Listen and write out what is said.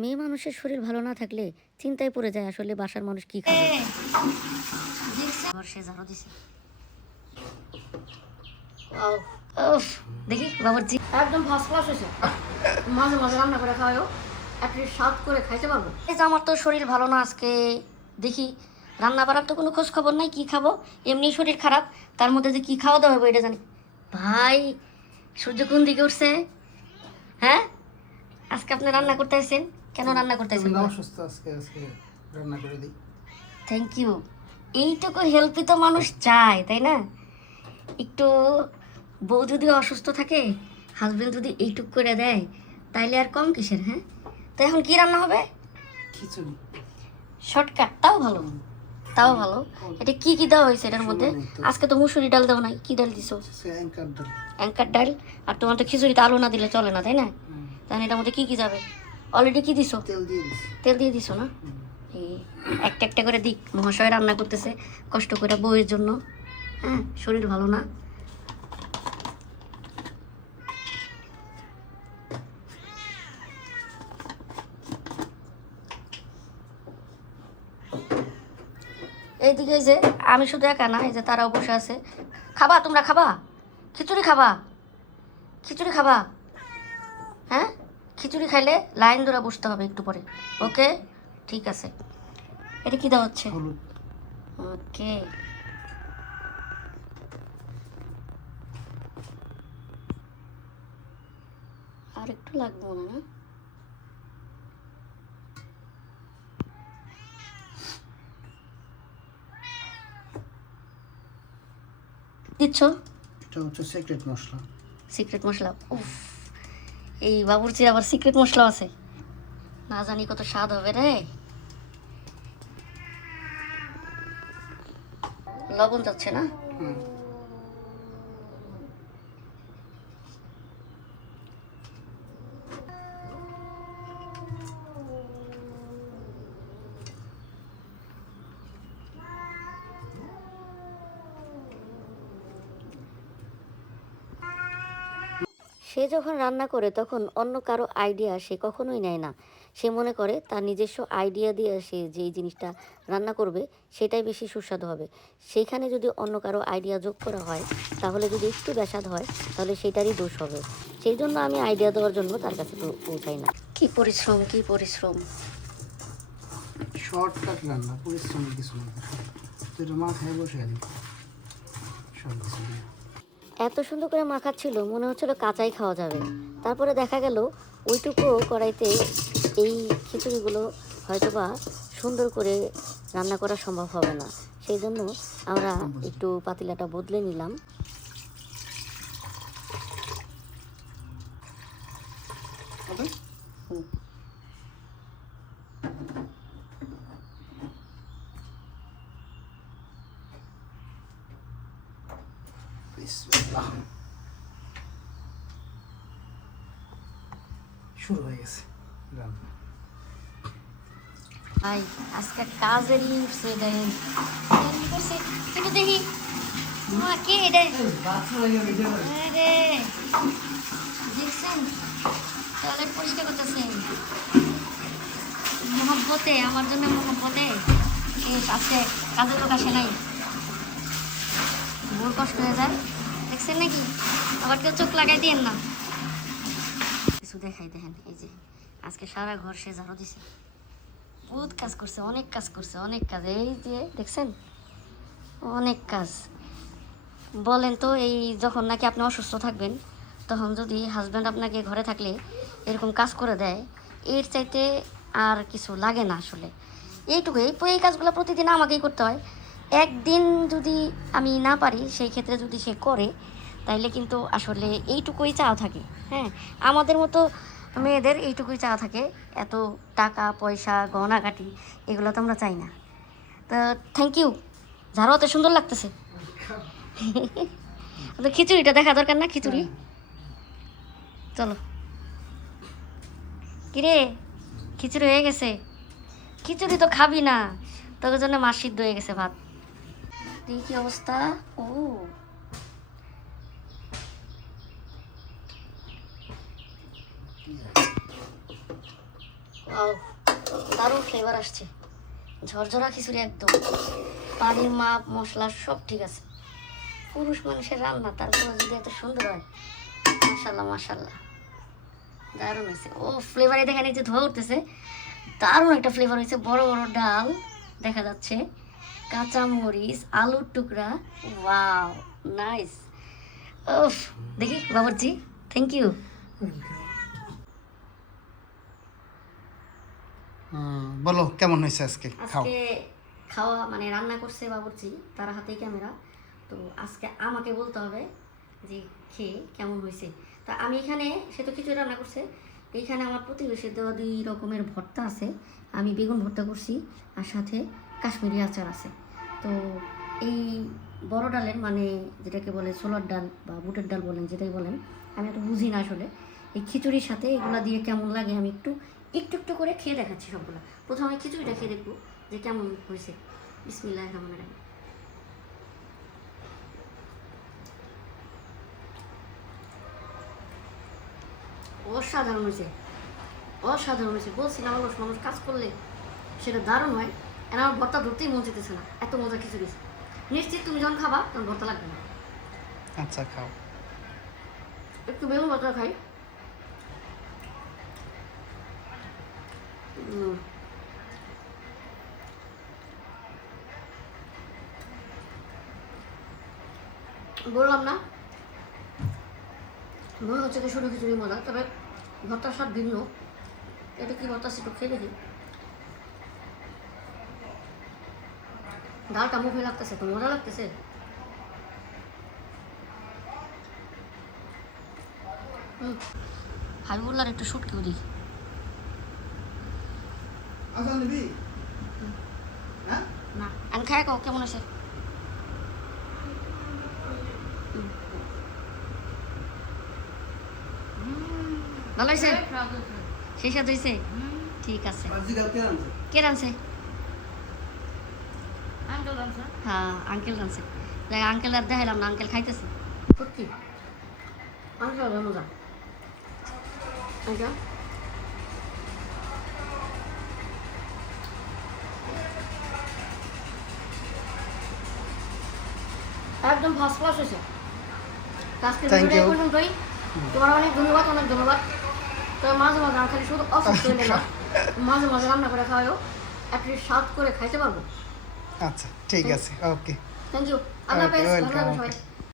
মেয়ে মানুষের শরীর ভালো না থাকলে চিন্তায় পড়ে যায় আসলে বাসার মানুষ কি খাবে। ঝাড়ু দিছে। উফ, দেখি বাবুর্চি একদম ফার্স্ট ক্লাস হয়েছে। মাঝে মাঝে রান্না করে খাওয়াও, অ্যাটলিস্ট স্বাদ করে খাইতে পারবো। এই যে আমার তো শরীর ভালো না আজকে, দেখি রান্না বাড়ার তো কোনো খোঁজ খবর নাই, কি খাবো, এমনি শরীর খারাপ, তার মধ্যে যে কি খাওয়া দাওয়া হবে এটা জানি। ভাই সূর্য কোন দিকে উঠছে? হ্যাঁ, আজকে আপনি রান্না করতে আসছেন কেন? রান্না করতে আসছেন? অসুস্থ, আজকে আজকে রান্না করে দিই। Thank you. এইটুকু হেল্পই তো মানুষ চায়, তাই না? একটু বউ যদি অসুস্থ থাকে, হাজবেন্ড যদি এইটুক করে দেয়, তাইলে আর কম কিসের? হ্যাঁ, তো এখন কি রান্না হবে? খিচুড়ি। শর্টকাট, তাও ভালো, তাও ভালো। এটা কি কি দেওয়া হয়েছে এটার মধ্যে? আজকে তো মুসুরি ডাল দাও নাই, কি ডাল দিছো? অ্যাঙ্কার ডাল। অ্যাঙ্কার ডাল। আর তোমার তো খিচুড়িতে আলু না দিলে চলে না, তাই না? তাহলে এটার মধ্যে কি কি যাবে? অলরেডি কি দিছো? তেল দিয়ে দিছি। তেল দিয়ে দিছো না? এই একটা একটা করে দিক, মহাশয় রান্না করতেছে কষ্ট করে বউয়ের জন্য। হ্যাঁ, শরীর ভালো না। এইদিকে এই যে আমি শুধু একা না, এই যে তারাও বসে আছে। খাবা তোমরা? খাবা খিচুড়ি? খাবা খিচুড়ি? খাবা? হ্যাঁ, খিচুড়ি খাইলে লাইন ধরে বসতে হবে একটু পরে। ওকে, ঠিক আছে। এটা কি দেওয়া হচ্ছে? হলুদ। ওকে, আর একটু লাগবে না? দিচ্ছ? এটা হচ্ছে সিক্রেট মশলা। সিক্রেট মশলা? উফ, এই বাবুর্চির আবার সিক্রেট মশলা আছে, না জানি কত স্বাদ হবে রে। লবণ যাচ্ছে না? সে যখন রান্না করে তখন অন্য কারো আইডিয়া সে কখনোই নেয় না। সে মনে করে তার নিজস্ব আইডিয়া দিয়ে সে যেই জিনিসটা রান্না করবে সেটাই বেশি সুস্বাদু হবে। সেইখানে যদি অন্য কারো আইডিয়া যোগ করা হয়, তাহলে যদি একটু বেস্বাদ হয়, তাহলে সেটারই দোষ হবে। সেই জন্য আমি আইডিয়া দেওয়ার জন্য তার কাছে পৌঁছাই না। কি পরিশ্রম, কি পরিশ্রম! শর্টকাট রান্না, পরিশ্রমের কিছু না। তো এটা মাথায় বসে দিই সব কিছু দিয়ে। এত সুন্দর করে মাখাচ্ছিল, মনে হচ্ছিল কাঁচাই খাওয়া যাবে। তারপরে দেখা গেল ওইটুকু কড়াইতে এই খিচুড়িগুলো হয়তোবা সুন্দর করে রান্না করা সম্ভব হবে না। সেই জন্য আমরা একটু পাতিলাটা বদলে নিলাম। বিসমিল্লাহ। শুরু হয়ে গেছে রান্না। ভাই আজকে কাজেরই উঠছে, দেখেন কি করছে একটু দেখি। মা কে এটা? আরে দেখছেন, টয়লেট পরিষ্কার করতেছেন মহব্বতে, আমার জন্য মহব্বতে। আজকে কাজের লোক আসে নাই, বড় কষ্ট হয়ে যায়। দেখছেন নাকি? আবার কেউ চোখ লাগাই দিয়েন না। কিছু দেখাই, দেখেন এই যে আজকে সারা ঘর সে ঝাড়ু দিছে, বহুত কাজ করছে, অনেক কাজ করছে, অনেক কাজ। এই যে দেখছেন, অনেক কাজ। বলেন তো, এই যখন নাকি আপনি অসুস্থ থাকবেন, তখন যদি হাজব্যান্ড আপনাকে ঘরে থাকলে এরকম কাজ করে দেয়, এর চাইতে আর কিছু লাগে না আসলে। এইটুকু, এই কাজগুলো প্রতিদিন আমাকেই করতে হয়। একদিন যদি আমি না পারি, সেই ক্ষেত্রে যদি সে করে, তাইলে কিন্তু আসলে এইটুকুই চাওয়া থাকে। হ্যাঁ, আমাদের মতো মেয়েদের এইটুকুই চাওয়া থাকে। এত টাকা পয়সা গহনাগাটি এগুলো তো আমরা চাই না। তো থ্যাংক ইউ, ঝাড়ু অত সুন্দর লাগতেছে। তো খিচুড়িটা দেখা দরকার না? খিচুড়ি চলো। কিরে, খিচুড়ি হয়ে গেছে? খিচুড়ি তো খাবি না, তোর জন্য মাছ সিদ্ধ হয়ে গেছে ভাত। এই কি অবস্থা! ও ওয়াও, দারুণ ফ্লেভার আসছে, ঝরঝরা খিচুড়ি একদম, পানির মাপ মশলা সব ঠিক আছে। পুরুষ মানুষের রান্না, তারপরে যদি এত সুন্দর হয়, মাশাল্লাহ মাশাল্লাহ, দারুণ হয়েছে। ও ফ্লেভারে দেখেন, এই যে ধোয়া উঠতেছে, দারুণ একটা ফ্লেভার হয়েছে। বড় বড় ডাল দেখা যাচ্ছে, কাঁচা মরিচ, আলুর টুকরা, ওয়াও নাইস। ওফ, দেখি বাবুর্চি, থ্যাংক ইউ। বলো কেমন হয়েছে আজকে খাও। আজকে খাওয়া মানে রান্না করছে বাবুর্চি, তার হাতেই ক্যামেরা, তো আজকে আমাকে বলতে হবে যে খেয়ে কেমন হয়েছে। তা আমি এখানে, সে তো খিচুড়ি রান্না করছে, এইখানে আমার প্রতিবেশীর দেওয়া 2 রকমের ভর্তা আছে, আমি বেগুন ভর্তা করছি, আর সাথে কাশ্মীরি আচার আছে। তো এই বড় ডালের মানে যেটাকে বলে ছোলার ডাল বা বুটের ডাল বলেন, যেটাই বলেন, আমি একটু বুঝি না আসলে, এই খিচুড়ির সাথে এগুলা দিয়ে কেমন লাগে আমি একটু একটু একটু করে খেয়ে দেখাচ্ছি সবগুলো। প্রথমে খিচুড়িটা খেয়ে দেখবো যে কেমন হয়েছে। বিসমিল্লাহির রহমানির রহিম। অসাধারণ হয়েছে, অসাধারণ হয়েছে। বলছিলাম অলস মানুষ কাজ করলে সেটা দারুণ হয়, আর আমার ভর্তা ধরতেই মন যেতেছে না, এত মজা খিচুড়ি। নিশ্চিত তুমি যখন খাবা তখন ভর্তা লাগবে না। আচ্ছা খাও। একটু বেগুন ভর্তা খাই। বললাম না, মনে হচ্ছে কি শুধু খিচুড়ি মজা, তবে ভর্তার স্বাদ ভিন্ন। এটা কি ভর্তা সেটা খেয়ে দেখি। ডালটা মুখে লাগতেছে, তো মজা লাগতেছে। হাবিবুল্লাহর একটু শুট কেউ দিই। না আমি খাই কো কেমন আছে। ভালো হয়েছে, সেই সাথে হয়েছে, ঠিক আছে। কে রানছে? হ্যাঁ আঙ্কেল রানছে। আঙ্কেল আর দেখাইলাম না, আঙ্কেল খাইতেছে সত্যি, আঙ্কেল মজা। আচ্ছা একদম ফার্স্ট ক্লাস হয়েছে। আজকে ভিডিও পর্যন্তই। তোমার অনেক ধন্যবাদ, অনেক ধন্যবাদ। তবে মাঝে মাঝে আমি খালি শুধু অসুস্থ হয়ে না, মাঝে মাঝে রান্না করে খাওয়াও, অ্যাটলিস্ট স্বাদ করে খাইতে পারবো। আচ্ছা ঠিক আছে, ওকে, থ্যাংক ইউ। আল্লাহ হাফেজ, ভালো থাকবেন ওয়েলকাম। সবাই।